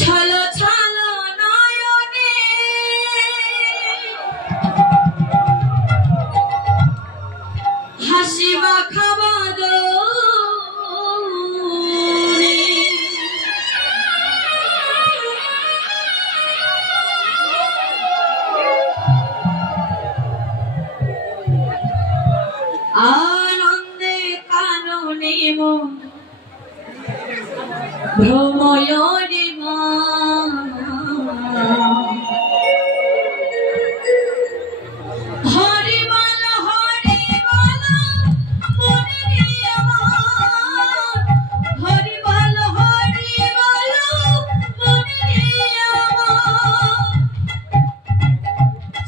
ছলো ছলো নয়নে হাসি মাখা বদনে আনন্দে কাননে মন ভ্রময়রে হরি বল মনে নিয়ে আমার হরি বল মনে নিয়ে আমার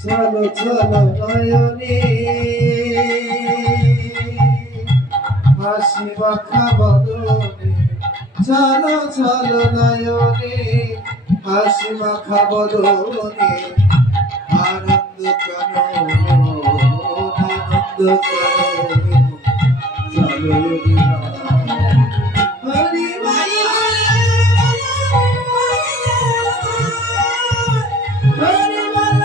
চলো চলো নয়নে হাসি মাখা বদনে চলো চলো নয়নে হাসি মাখা বদনে আনন্দ কাননে আনন্দ কাননে চলো হরি বল হরি বল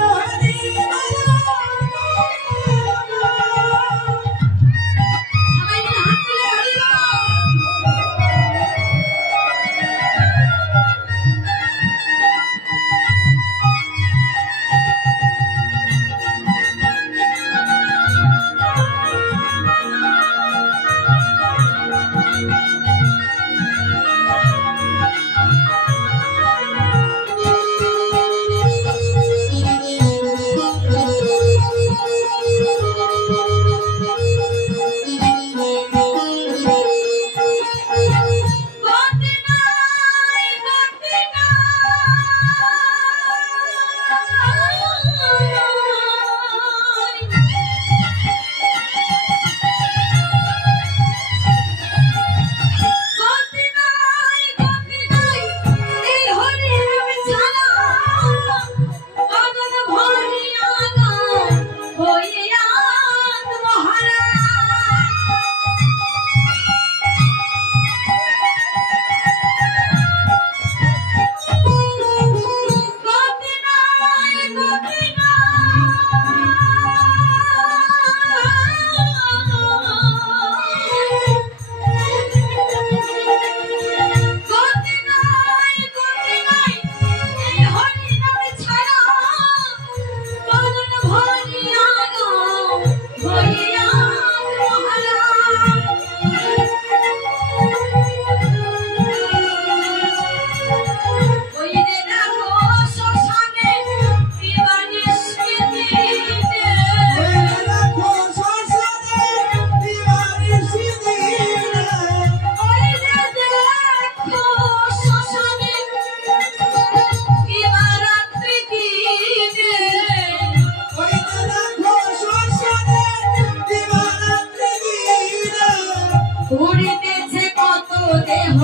উড়িতেছে কত দেহ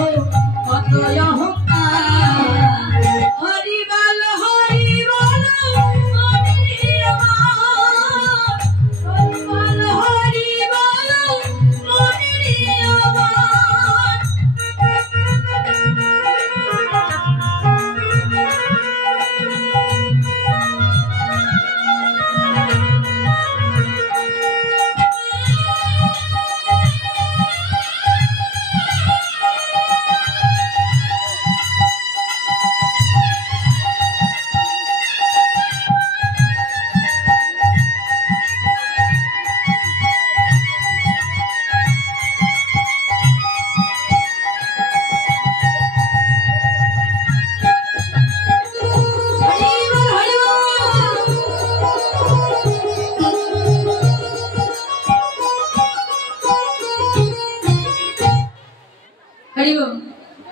কত অহংকার হরি বল মনে নিয়ে আমার হরি বল মনে নিয়ে আমার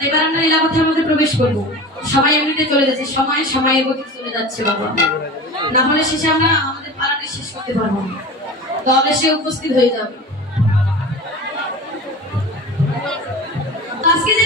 এবার আমরা এলাকার মধ্যে প্রবেশ করবো। সবাই এমনিতে চলে যাচ্ছে, সময়ের গতি চলে যাচ্ছে বাবা, না হলে শেষে আমরা আমাদের পালাটা শেষ করতে পারবো না। তবে সে উপস্থিত হয়ে যাবে। আজকে যে